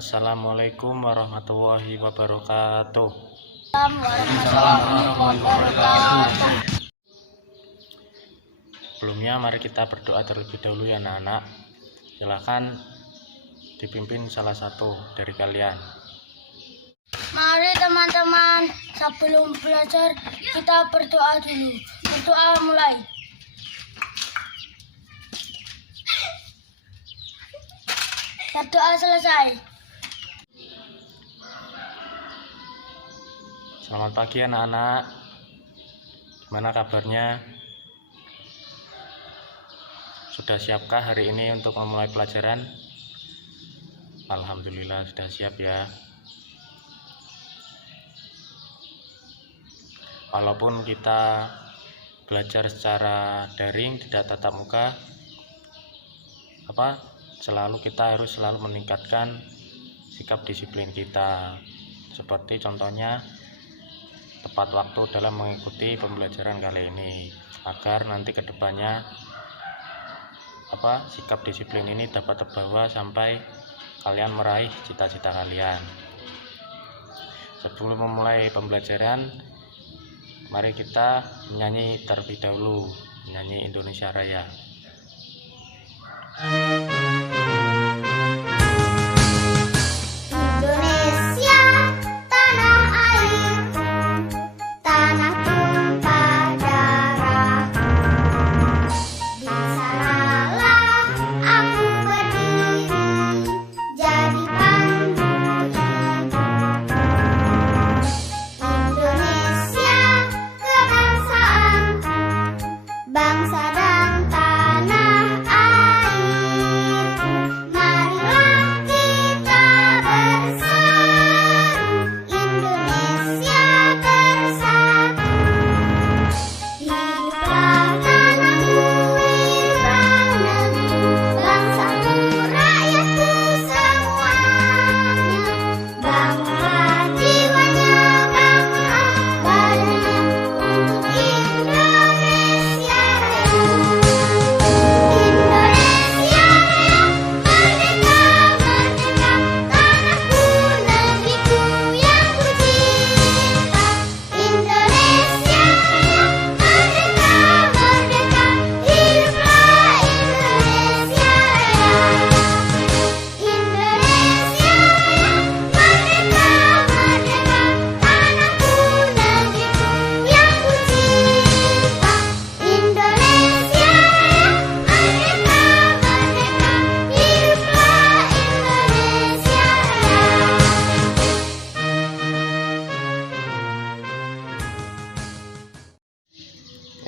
Assalamualaikum warahmatullahi wabarakatuh. Sebelumnya mari kita berdoa terlebih dahulu ya anak-anak. Silahkan dipimpin salah satu dari kalian. Mari teman-teman, sebelum belajar kita berdoa dulu. Berdoa mulai. Berdoa selesai. Selamat pagi anak-anak. Gimana kabarnya? Sudah siapkah hari ini untuk memulai pelajaran? Alhamdulillah sudah siap ya. Walaupun kita belajar secara daring, tidak tatap muka, kita harus selalu meningkatkan sikap disiplin kita. Seperti contohnya tepat waktu dalam mengikuti pembelajaran kali ini, agar nanti kedepannya sikap disiplin ini dapat terbawa sampai kalian meraih cita-cita kalian. Sebelum memulai pembelajaran, mari kita menyanyi terlebih dahulu, menyanyi Indonesia Raya.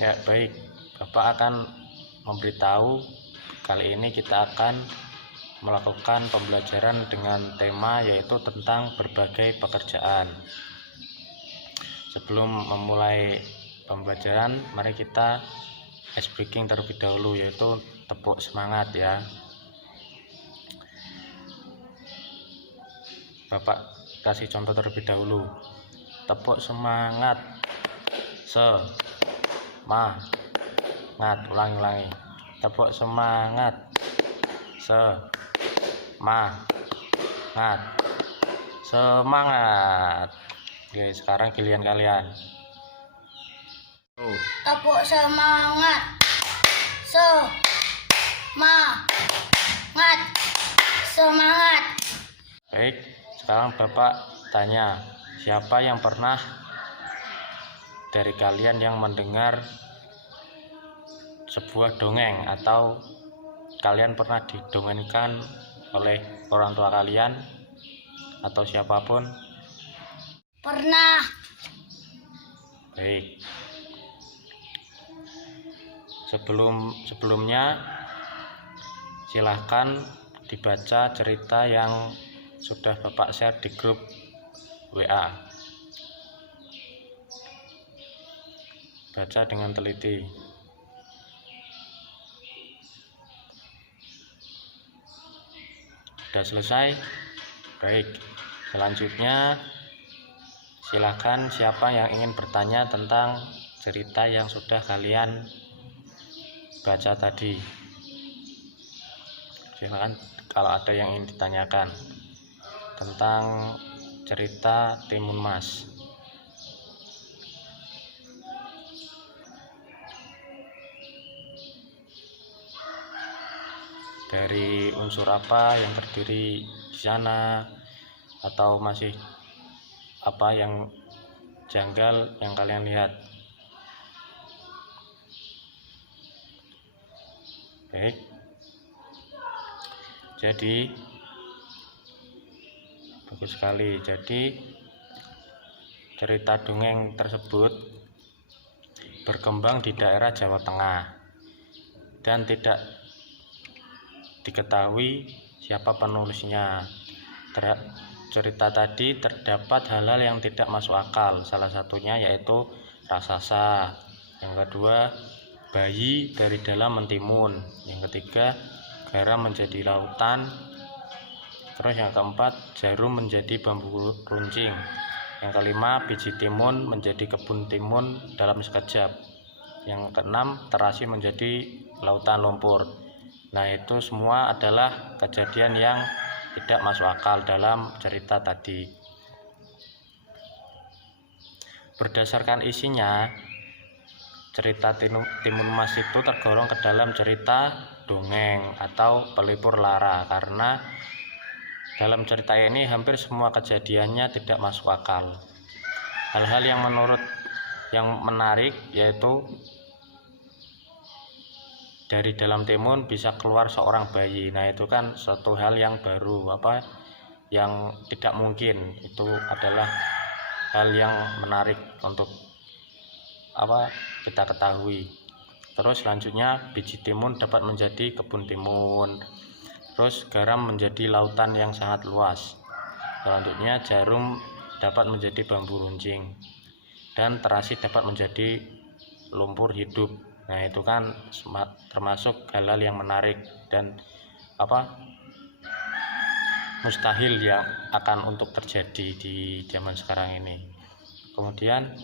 Ya, baik. Bapak akan memberitahu kali ini kita akan melakukan pembelajaran dengan tema yaitu tentang berbagai pekerjaan. Sebelum memulai pembelajaran, mari kita ice breaking terlebih dahulu, yaitu tepuk semangat ya. Bapak kasih contoh terlebih dahulu. Tepuk semangat. Semangat, ulangi. Tepuk semangat. Semangat. Oke, sekarang giliran kalian. Tepuk semangat. Semangat. Baik, sekarang Bapak tanya, siapa yang pernah dari kalian yang mendengar sebuah dongeng atau kalian pernah didongengkan oleh orang tua kalian atau siapapun? Pernah. Baik. Sebelumnya silahkan dibaca cerita yang sudah Bapak share di grup WA. Baca dengan teliti. Sudah selesai? Baik. Selanjutnya silahkan siapa yang ingin bertanya tentang cerita yang sudah kalian baca tadi. Silahkan kalau ada yang ingin ditanyakan. tentang cerita Timun Mas. Dari unsur apa yang terdiri di sana, atau masih apa yang janggal yang kalian lihat? Baik, jadi bagus sekali. Jadi cerita dongeng tersebut berkembang di daerah Jawa Tengah dan tidak diketahui siapa penulisnya. Cerita tadi terdapat hal-hal yang tidak masuk akal, salah satunya yaitu raksasa, yang kedua bayi dari dalam mentimun, yang ketiga garam menjadi lautan, terus yang keempat jarum menjadi bambu runcing, yang kelima biji timun menjadi kebun timun dalam sekejap, yang keenam terasi menjadi lautan lumpur. Nah, itu semua adalah kejadian yang tidak masuk akal dalam cerita tadi. Berdasarkan isinya, cerita Timun Mas itu tergolong ke dalam cerita dongeng atau pelipur lara, karena dalam cerita ini hampir semua kejadiannya tidak masuk akal. Hal-hal yang menarik yaitu dari dalam timun bisa keluar seorang bayi. Nah, itu kan suatu hal yang baru, yang tidak mungkin. Itu adalah hal yang menarik untuk kita ketahui. Terus selanjutnya biji timun dapat menjadi kebun timun. Terus garam menjadi lautan yang sangat luas. Selanjutnya jarum dapat menjadi bambu runcing, dan terasi dapat menjadi lumpur hidup. Nah, itu kan termasuk hal-hal yang menarik dan mustahil yang akan untuk terjadi di zaman sekarang ini. Kemudian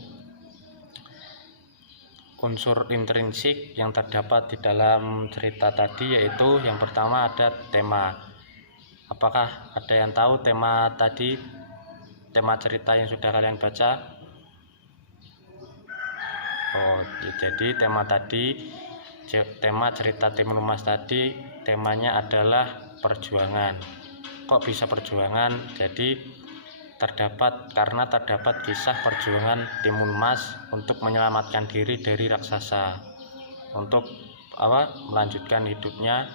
unsur intrinsik yang terdapat di dalam cerita tadi yaitu yang pertama ada tema. Apakah ada yang tahu tema tadi, tema cerita yang sudah kalian baca? Jadi tema cerita Timun Mas tadi temanya adalah perjuangan. Kok bisa perjuangan? Jadi karena terdapat kisah perjuangan Timun Mas untuk menyelamatkan diri dari raksasa, untuk melanjutkan hidupnya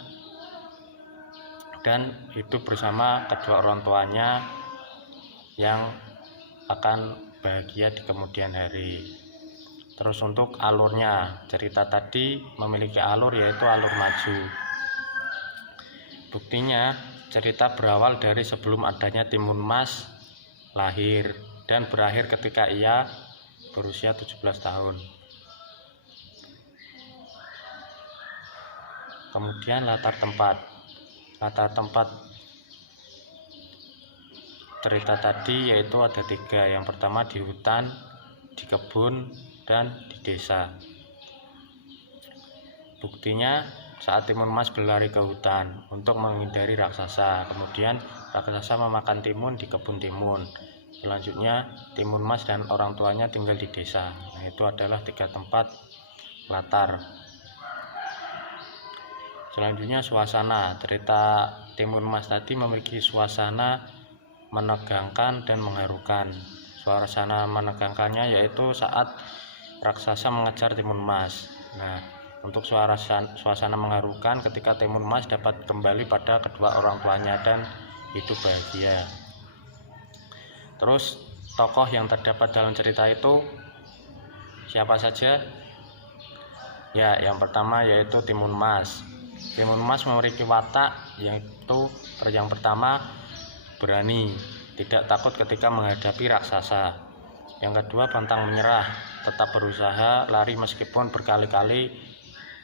dan hidup bersama kedua orang tuanya yang akan bahagia di kemudian hari. Terus untuk alurnya, cerita tadi memiliki alur yaitu alur maju. Buktinya cerita berawal dari sebelum adanya Timun Mas lahir dan berakhir ketika ia berusia 17 tahun. Kemudian latar tempat cerita tadi yaitu ada 3. Yang pertama di hutan, di kebun, dan di desa. Buktinya saat Timun Mas berlari ke hutan untuk menghindari raksasa, kemudian raksasa memakan timun di kebun timun. Selanjutnya Timun Mas dan orang tuanya tinggal di desa. Nah, itu adalah 3 tempat latar. Selanjutnya suasana. Cerita Timun Mas tadi memiliki suasana menegangkan dan mengharukan. Suasana menegangkannya yaitu saat raksasa mengejar Timun Mas. Nah, untuk suasana mengharukan ketika Timun Mas dapat kembali pada kedua orang tuanya dan hidup bahagia. Terus tokoh yang terdapat dalam cerita itu siapa saja? Ya, yang pertama yaitu Timun Mas. Timun Mas memiliki watak yaitu yang pertama berani, tidak takut ketika menghadapi raksasa. Yang kedua pantang menyerah, tetap berusaha lari meskipun berkali-kali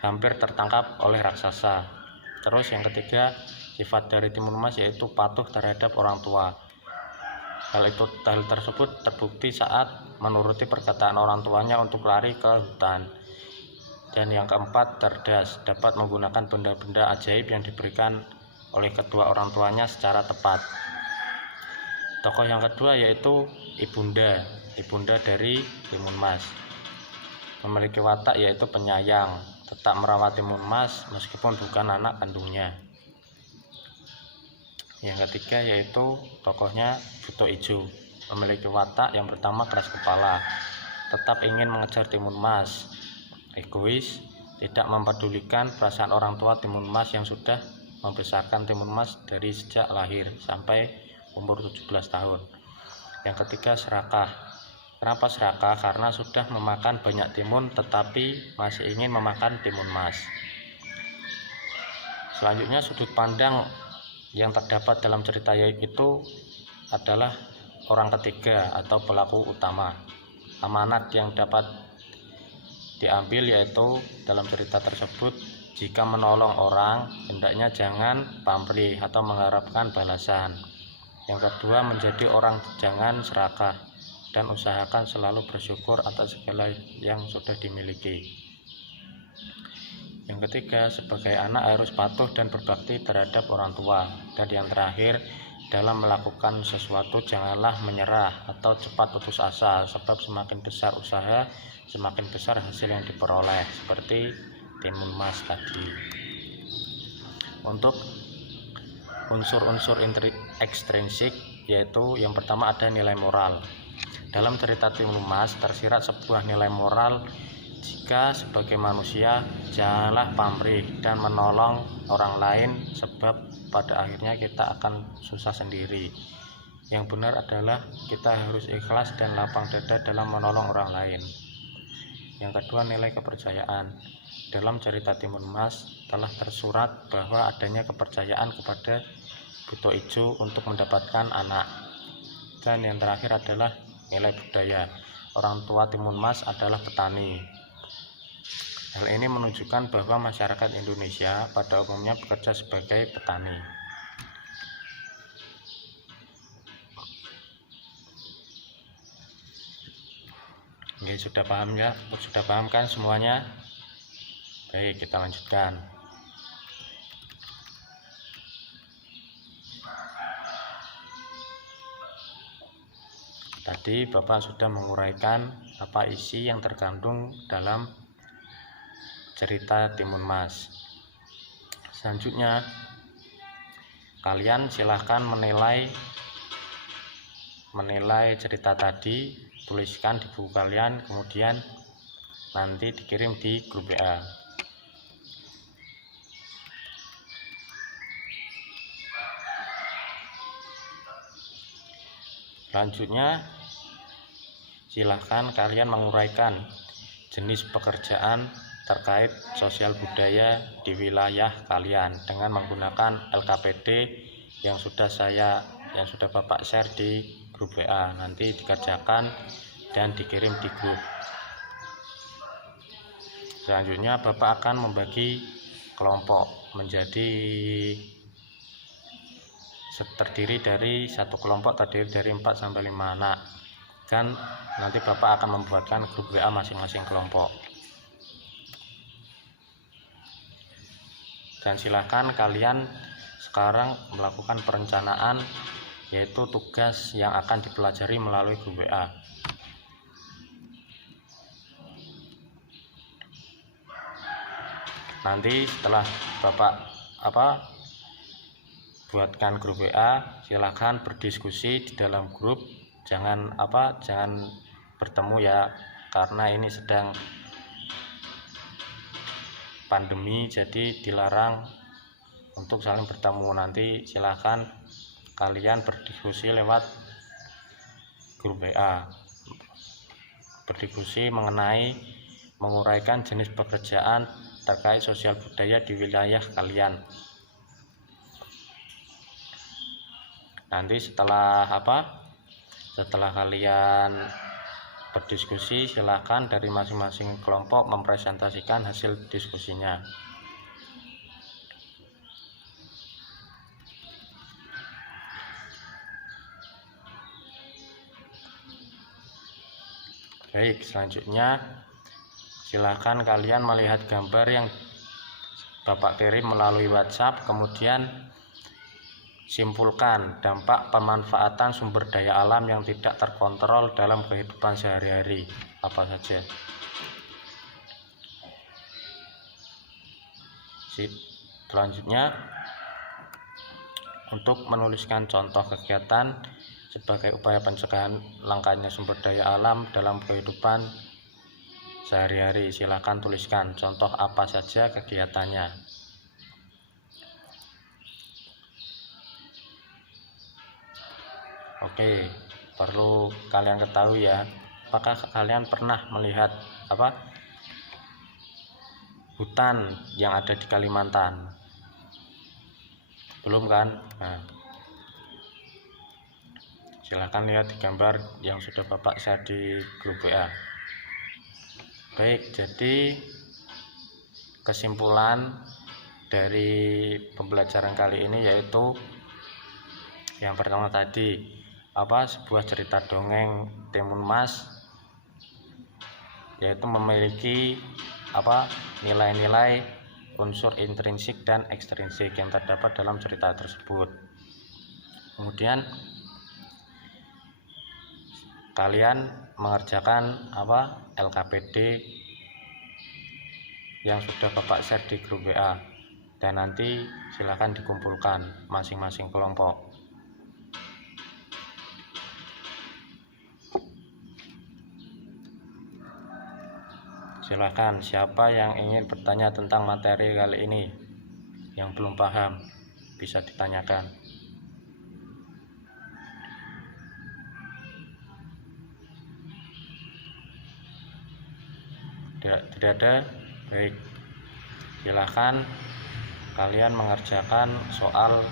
hampir tertangkap oleh raksasa. Terus yang ketiga sifat dari Timun Mas yaitu patuh terhadap orang tua. Hal tersebut terbukti saat menuruti perkataan orang tuanya untuk lari ke hutan. Dan yang keempat cerdas, dapat menggunakan benda-benda ajaib yang diberikan oleh kedua orang tuanya secara tepat. Tokoh yang kedua yaitu ibunda dari Timun Mas. Memiliki watak yaitu penyayang, tetap merawat Timun Mas meskipun bukan anak kandungnya. Yang ketiga yaitu tokohnya Buto Ijo. Memiliki watak yang pertama keras kepala, tetap ingin mengejar Timun Mas, egois, tidak mempedulikan perasaan orang tua Timun Mas yang sudah membesarkan Timun Mas dari sejak lahir sampai umur 17 tahun. Yang ketiga serakah. Kenapa serakah? Karena sudah memakan banyak timun tetapi masih ingin memakan Timun Mas. Selanjutnya sudut pandang yang terdapat dalam cerita itu adalah orang ketiga atau pelaku utama. Amanat yang dapat diambil yaitu dalam cerita tersebut, jika menolong orang hendaknya jangan pamrih atau mengharapkan balasan. Yang kedua, menjadi orang jangan serakah dan usahakan selalu bersyukur atas segala yang sudah dimiliki. Yang ketiga, sebagai anak harus patuh dan berbakti terhadap orang tua. Dan yang terakhir, dalam melakukan sesuatu janganlah menyerah atau cepat putus asa, sebab semakin besar usaha semakin besar hasil yang diperoleh, seperti Timun Mas tadi. Untuk unsur-unsur ekstrinsik yaitu yang pertama ada nilai moral. Dalam cerita Timun Mas tersirat sebuah nilai moral, jika sebagai manusia janganlah pamrih dan menolong orang lain, sebab pada akhirnya kita akan susah sendiri. Yang benar adalah kita harus ikhlas dan lapang dada dalam menolong orang lain. Yang kedua, nilai kepercayaan. Dalam cerita Timun Mas telah tersurat bahwa adanya kepercayaan kepada Buto Ijo untuk mendapatkan anak. Dan yang terakhir adalah nilai budaya. Orang tua Timun Mas adalah petani. Hal ini menunjukkan bahwa masyarakat Indonesia pada umumnya bekerja sebagai petani. Oke, sudah paham ya? Sudah paham kan semuanya? Baik, kita lanjutkan. Tadi Bapak sudah menguraikan apa isi yang terkandung dalam cerita Timun Mas. Selanjutnya, kalian silahkan menilai cerita tadi, tuliskan di buku kalian, kemudian nanti dikirim di grup WA. Selanjutnya, silahkan kalian menguraikan jenis pekerjaan terkait sosial budaya di wilayah kalian dengan menggunakan LKPD yang sudah Bapak share di grup WA. Nanti dikerjakan dan dikirim di grup. Selanjutnya Bapak akan membagi kelompok menjadi terdiri dari satu kelompok terdiri dari 4 sampai 5 anak. Dan nanti Bapak akan membuatkan grup WA masing-masing kelompok. Dan silahkan kalian sekarang melakukan perencanaan, yaitu tugas yang akan dipelajari melalui grup WA. Nanti setelah Bapak buatkan grup WA, silahkan berdiskusi di dalam grup. Jangan bertemu ya, karena ini sedang pandemi, jadi dilarang untuk saling bertemu. Nanti silahkan kalian berdiskusi lewat grup WA, berdiskusi mengenai menguraikan jenis pekerjaan terkait sosial budaya di wilayah kalian. Nanti setelah kalian berdiskusi, silakan dari masing-masing kelompok mempresentasikan hasil diskusinya. Baik, selanjutnya silakan kalian melihat gambar yang Bapak kirim melalui WhatsApp, kemudian Simpulkan dampak pemanfaatan sumber daya alam yang tidak terkontrol dalam kehidupan sehari-hari apa saja. Selanjutnya, untuk menuliskan contoh kegiatan sebagai upaya pencegahan langkanya sumber daya alam dalam kehidupan sehari-hari, silakan tuliskan contoh apa saja kegiatannya. Oke, perlu kalian ketahui ya, apakah kalian pernah melihat hutan yang ada di Kalimantan? Belum kan? Nah, silahkan lihat di gambar yang sudah Bapak share di grup WA. Baik, jadi kesimpulan dari pembelajaran kali ini yaitu yang pertama tadi, sebuah cerita dongeng Timun Mas yaitu memiliki nilai-nilai unsur intrinsik dan ekstrinsik yang terdapat dalam cerita tersebut. Kemudian kalian mengerjakan LKPD yang sudah Bapak share di grup WA, dan nanti silakan dikumpulkan masing-masing kelompok. Silakan, siapa yang ingin bertanya tentang materi kali ini yang belum paham bisa ditanyakan. Tidak ada? Baik, silakan kalian mengerjakan soal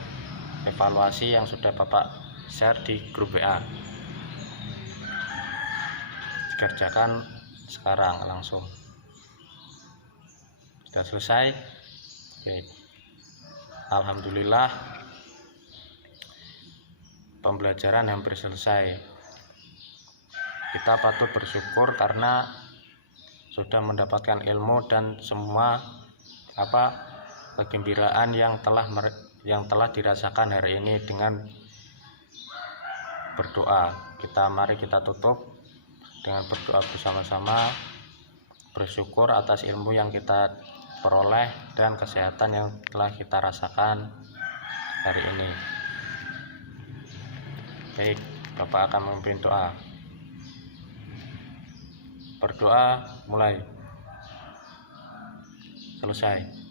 evaluasi yang sudah Bapak share di grup WA. Dikerjakan sekarang langsung. Sudah selesai? Oke. Alhamdulillah, pembelajaran hampir selesai. Kita patut bersyukur karena sudah mendapatkan ilmu dan semua kegembiraan yang telah dirasakan hari ini dengan berdoa. Mari kita tutup dengan berdoa bersama-sama, bersyukur atas ilmu yang kita peroleh dan kesehatan yang telah kita rasakan hari ini. Baik, Bapak akan memimpin doa. Berdoa mulai. Selesai.